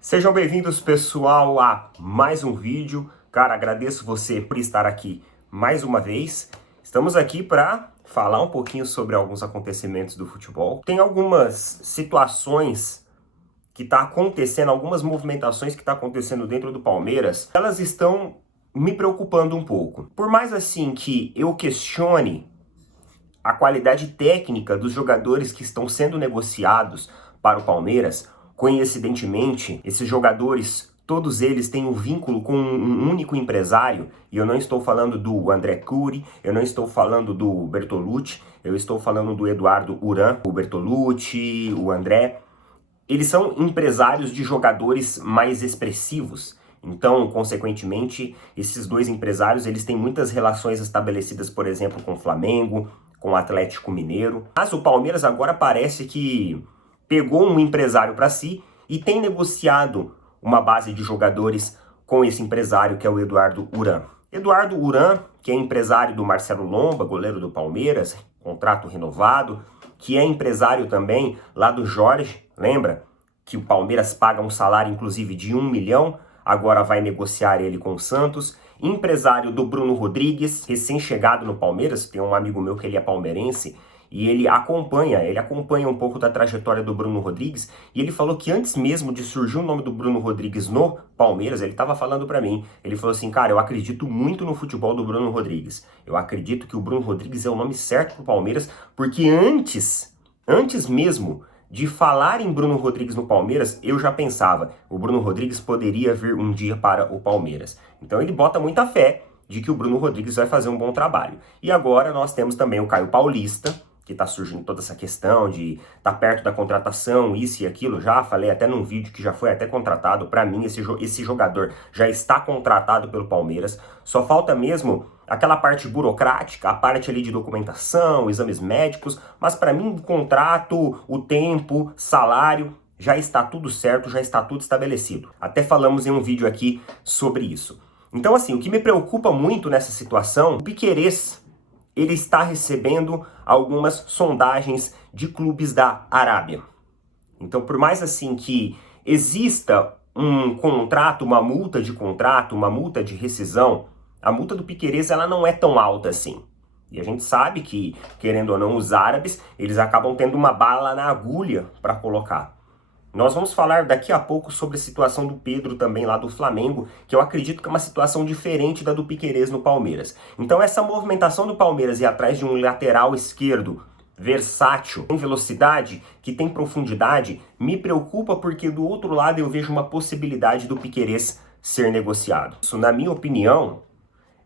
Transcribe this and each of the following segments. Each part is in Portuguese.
Sejam bem-vindos, pessoal, a mais um vídeo. Cara, agradeço você por estar aqui mais uma vez. Estamos aqui para falar um pouquinho sobre alguns acontecimentos do futebol. Tem algumas situações que tá acontecendo, algumas movimentações que tá acontecendo dentro do Palmeiras. Elas estão me preocupando um pouco. Por mais assim que eu questione a qualidade técnica dos jogadores que estão sendo negociados para o Palmeiras, coincidentemente, esses jogadores, todos eles têm um vínculo com um único empresário, e eu não estou falando do André Cury, eu não estou falando do Bertolucci, eu estou falando do Eduardo Uran, o Bertolucci, o André. Eles são empresários de jogadores mais expressivos. Então, consequentemente, esses dois empresários, eles têm muitas relações estabelecidas, por exemplo, com o Flamengo, com o Atlético Mineiro. Mas o Palmeiras agora parece que pegou um empresário para si e tem negociado uma base de jogadores com esse empresário, que é o Eduardo Uran. Eduardo Uran, que é empresário do Marcelo Lomba, goleiro do Palmeiras, contrato renovado, que é empresário também lá do Jorge, lembra? Que o Palmeiras paga um salário, inclusive, de 1 milhão, agora vai negociar ele com o Santos. Empresário do Bruno Rodrigues, recém-chegado no Palmeiras, tem um amigo meu que ele é palmeirense, e ele acompanha um pouco da trajetória do Bruno Rodrigues, e ele falou que antes mesmo de surgir o nome do Bruno Rodrigues no Palmeiras, ele estava falando para mim, ele falou assim, cara, eu acredito muito no futebol do Bruno Rodrigues, eu acredito que o Bruno Rodrigues é o nome certo pro Palmeiras, porque antes mesmo de falar em Bruno Rodrigues no Palmeiras, eu já pensava, o Bruno Rodrigues poderia vir um dia para o Palmeiras. Então ele bota muita fé de que o Bruno Rodrigues vai fazer um bom trabalho. E agora nós temos também o Caio Paulista, que está surgindo toda essa questão de estar perto da contratação, isso e aquilo. Já falei até num vídeo que já foi até contratado. Para mim, esse jogador já está contratado pelo Palmeiras. Só falta mesmo aquela parte burocrática, a parte ali de documentação, exames médicos. Mas para mim, o contrato, o tempo, salário, já está tudo certo, já está tudo estabelecido. Até falamos em um vídeo aqui sobre isso. Então, assim, o que me preocupa muito nessa situação, o Piquerez, ele está recebendo algumas sondagens de clubes da Arábia. Então, por mais assim que exista um contrato, uma multa de contrato, uma multa de rescisão, a multa do Piquerez, ela não é tão alta assim. E a gente sabe que, querendo ou não, os árabes, eles acabam tendo uma bala na agulha para colocar. Nós vamos falar daqui a pouco sobre a situação do Pedro também lá do Flamengo, que eu acredito que é uma situação diferente da do Piquerez no Palmeiras. Então essa movimentação do Palmeiras ir atrás de um lateral esquerdo versátil, com velocidade, que tem profundidade, me preocupa porque do outro lado eu vejo uma possibilidade do Piquerez ser negociado. Isso, na minha opinião,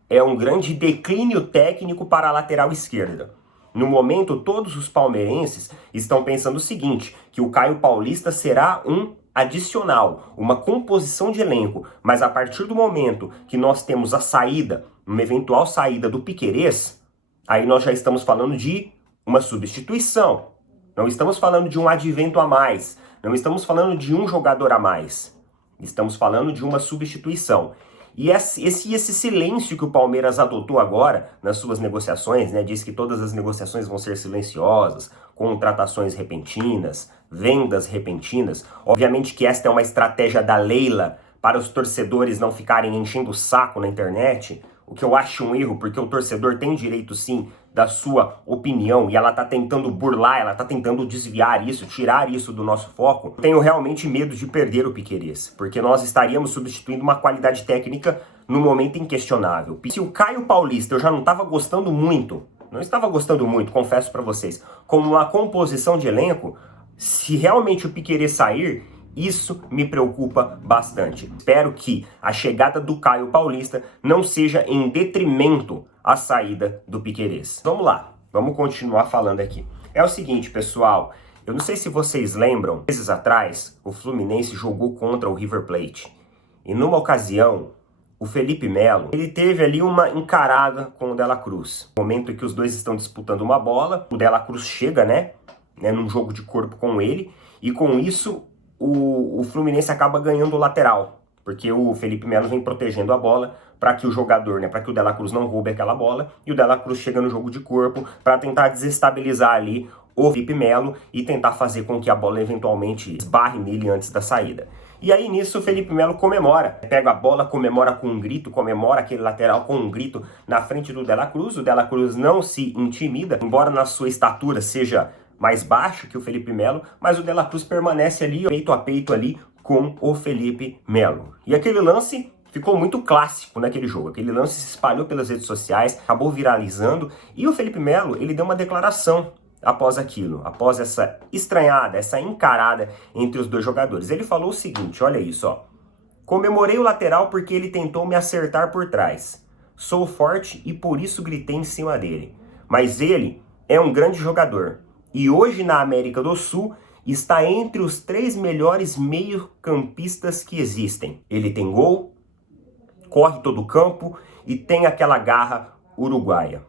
é um grande declínio técnico para a lateral esquerda. No momento, todos os palmeirenses estão pensando o seguinte, que o Caio Paulista será um adicional, uma composição de elenco, mas a partir do momento que nós temos a saída, uma eventual saída do Piquerez, aí nós já estamos falando de uma substituição. Não estamos falando de um advento a mais, não estamos falando de um jogador a mais. Estamos falando de uma substituição. E esse silêncio que o Palmeiras adotou agora nas suas negociações, né, diz que todas as negociações vão ser silenciosas, contratações repentinas, vendas repentinas. Obviamente que esta é uma estratégia da Leila para os torcedores não ficarem enchendo o saco na internet, o que eu acho um erro, porque o torcedor tem direito sim da sua opinião e ela tá tentando burlar, ela tá tentando desviar isso, tirar isso do nosso foco. Tenho realmente medo de perder o Piquerez, porque nós estaríamos substituindo uma qualidade técnica no momento inquestionável. Se o Caio Paulista eu já não estava gostando muito, confesso para vocês, como uma composição de elenco, se realmente o Piquerez sair, isso me preocupa bastante. Espero que a chegada do Caio Paulista não seja em detrimento à saída do Piquerez. Vamos lá, vamos continuar falando aqui. É o seguinte, pessoal, eu não sei se vocês lembram, meses atrás, o Fluminense jogou contra o River Plate. E numa ocasião, o Felipe Melo, ele teve ali uma encarada com o Dela Cruz. No momento em que os dois estão disputando uma bola, o Dela Cruz chega, né, num jogo de corpo com ele, e com isso o Fluminense acaba ganhando o lateral, porque o Felipe Melo vem protegendo a bola para que o jogador, para que o Dela Cruz não roube aquela bola, e o Dela Cruz chega no jogo de corpo para tentar desestabilizar ali o Felipe Melo e tentar fazer com que a bola eventualmente esbarre nele antes da saída. E aí nisso o Felipe Melo comemora, pega a bola, comemora com um grito, comemora aquele lateral com um grito na frente do De La Cruz. O De La Cruz não se intimida, embora na sua estatura seja mais baixo que o Felipe Melo, mas o De La Cruz permanece ali, peito a peito ali com o Felipe Melo. E aquele lance ficou muito clássico naquele jogo. Aquele lance se espalhou pelas redes sociais, acabou viralizando, e o Felipe Melo, ele deu uma declaração após aquilo, após essa estranhada, essa encarada entre os dois jogadores. Ele falou o seguinte, olha isso, ó. Comemorei o lateral porque ele tentou me acertar por trás. Sou forte e por isso gritei em cima dele. Mas ele é um grande jogador. E hoje na América do Sul está entre os 3 melhores meio-campistas que existem. Ele tem gol, corre todo o campo e tem aquela garra uruguaia.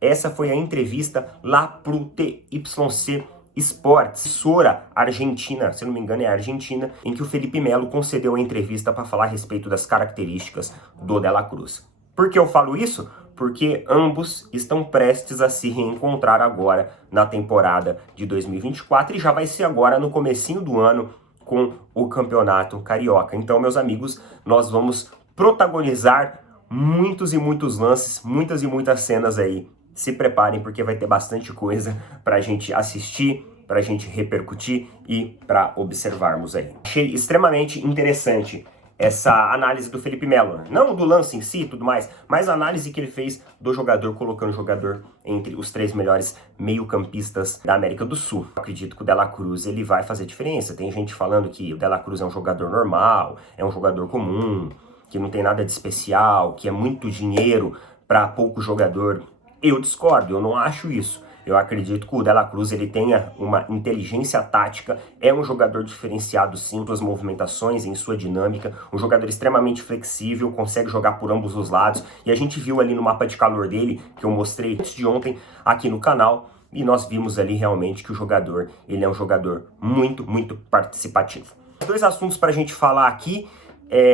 Essa foi a entrevista lá pro TYC Sports, emissora argentina, se não me engano é argentina, em que o Felipe Melo concedeu a entrevista para falar a respeito das características do De La Cruz. Por que eu falo isso? Porque ambos estão prestes a se reencontrar agora na temporada de 2024 e já vai ser agora no comecinho do ano com o Campeonato Carioca. Então, meus amigos, nós vamos protagonizar muitos e muitos lances, muitas e muitas cenas aí. Se preparem porque vai ter bastante coisa pra gente assistir, pra gente repercutir e pra observarmos aí. Achei extremamente interessante essa análise do Felipe Melo, não do lance em si e tudo mais, mas a análise que ele fez do jogador, colocando o jogador entre os 3 melhores meio-campistas da América do Sul. Eu acredito que o De La Cruz ele vai fazer diferença. Tem gente falando que o De La Cruz é um jogador normal, é um jogador comum, que não tem nada de especial, que é muito dinheiro para pouco jogador. Eu discordo, eu não acho isso. Eu acredito que o De La Cruz ele tenha uma inteligência tática, é um jogador diferenciado sim, em suas movimentações, em sua dinâmica, um jogador extremamente flexível, consegue jogar por ambos os lados, e a gente viu ali no mapa de calor dele, que eu mostrei antes de ontem aqui no canal, e nós vimos ali realmente que o jogador, ele é um jogador muito, muito participativo. 2 assuntos para a gente falar aqui,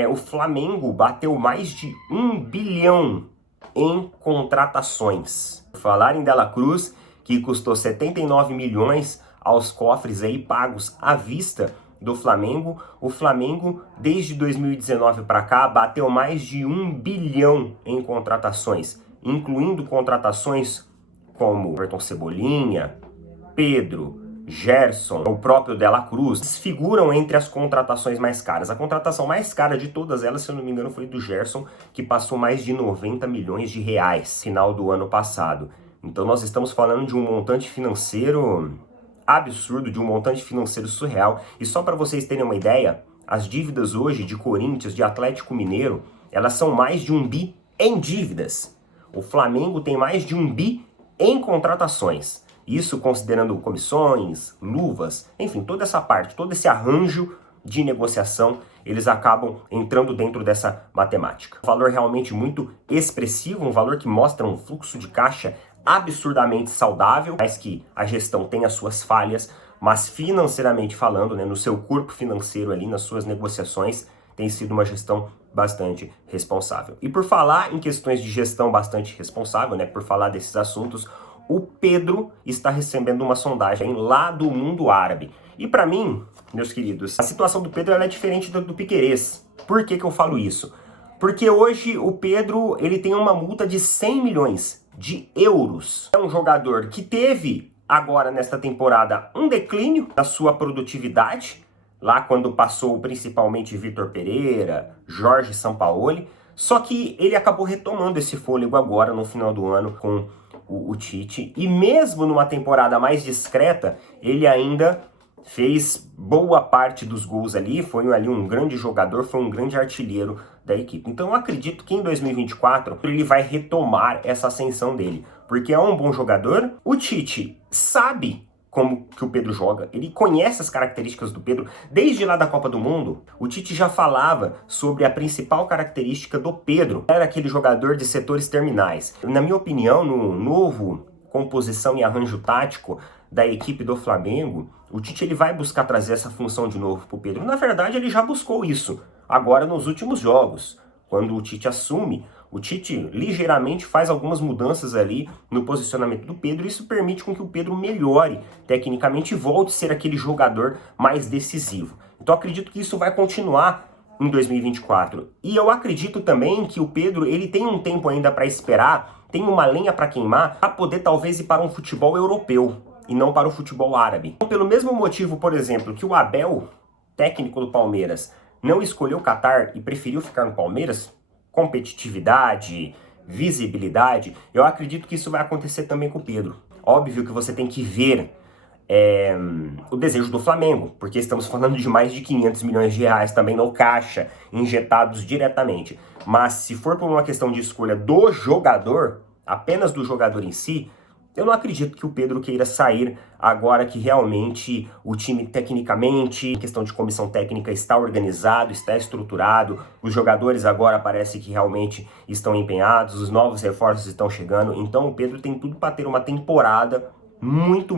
o Flamengo bateu mais de 1 bilhão em contratações. Falar em De La Cruz, que custou 79 milhões aos cofres aí pagos à vista do Flamengo. O Flamengo, desde 2019 para cá, bateu mais de 1 bilhão em contratações, incluindo contratações como Everton Cebolinha, Pedro, Gerson, o próprio De La Cruz, figuram entre as contratações mais caras. A contratação mais cara de todas elas, se eu não me engano, foi do Gerson, que passou mais de 90 milhões de reais, final do ano passado. Então nós estamos falando de um montante financeiro absurdo, de um montante financeiro surreal. E só para vocês terem uma ideia, as dívidas hoje de Corinthians, de Atlético Mineiro, elas são mais de 1 bi em dívidas. O Flamengo tem mais de 1 bi em contratações. Isso considerando comissões, luvas, enfim, toda essa parte, todo esse arranjo de negociação, eles acabam entrando dentro dessa matemática. Um valor realmente muito expressivo, um valor que mostra um fluxo de caixa absurdamente saudável, mas que a gestão tem as suas falhas, mas financeiramente falando, né, no seu corpo financeiro ali, nas suas negociações, tem sido uma gestão bastante responsável. E por falar em questões de gestão bastante responsável, né, por falar desses assuntos, o Pedro está recebendo uma sondagem lá do mundo árabe. E para mim, meus queridos, a situação do Pedro ela é diferente do Piquerez. Por que eu falo isso? Porque hoje o Pedro ele tem uma multa de 100 milhões de euros. É um jogador que teve agora nesta temporada um declínio na sua produtividade, lá quando passou principalmente Vitor Pereira, Jorge Sampaoli, só que ele acabou retomando esse fôlego agora no final do ano com o Tite, e mesmo numa temporada mais discreta, ele ainda fez boa parte dos gols ali, foi ali um grande jogador, foi um grande artilheiro da equipe. Então eu acredito que em 2024 ele vai retomar essa ascensão dele, porque é um bom jogador. O Tite sabe como que o Pedro joga, ele conhece as características do Pedro. Desde lá da Copa do Mundo, o Tite já falava sobre a principal característica do Pedro, era aquele jogador de setores terminais. Na minha opinião, no novo composição e arranjo tático da equipe do Flamengo, o Tite ele vai buscar trazer essa função de novo para o Pedro. Na verdade, ele já buscou isso agora nos últimos jogos. Quando o Tite assume, o Tite ligeiramente faz algumas mudanças ali no posicionamento do Pedro, e isso permite com que o Pedro melhore tecnicamente e volte a ser aquele jogador mais decisivo. Então acredito que isso vai continuar em 2024. E eu acredito também que o Pedro, ele tem um tempo ainda para esperar, tem uma lenha para queimar, para poder talvez ir para um futebol europeu e não para o futebol árabe. Então, pelo mesmo motivo, por exemplo, que o Abel, técnico do Palmeiras, não escolheu o Qatar e preferiu ficar no Palmeiras, competitividade, visibilidade, eu acredito que isso vai acontecer também com o Pedro. Óbvio que você tem que ver o desejo do Flamengo, porque estamos falando de mais de 500 milhões de reais também no caixa, injetados diretamente. Mas se for por uma questão de escolha do jogador, apenas do jogador em si, eu não acredito que o Pedro queira sair agora que realmente o time tecnicamente, em questão de comissão técnica, está organizado, está estruturado, os jogadores agora parece que realmente estão empenhados, os novos reforços estão chegando, então o Pedro tem tudo para ter uma temporada muito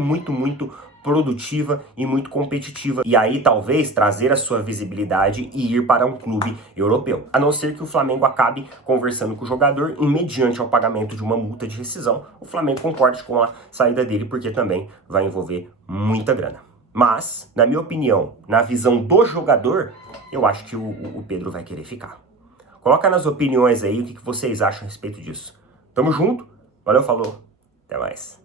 produtiva e muito competitiva. E aí talvez trazer a sua visibilidade e ir para um clube europeu. A não ser que o Flamengo acabe conversando com o jogador e mediante ao pagamento de uma multa de rescisão, o Flamengo concorde com a saída dele, porque também vai envolver muita grana. Mas, na minha opinião, na visão do jogador, eu acho que o Pedro vai querer ficar. Coloca nas opiniões aí o que vocês acham a respeito disso. Tamo junto, valeu, falou, até mais.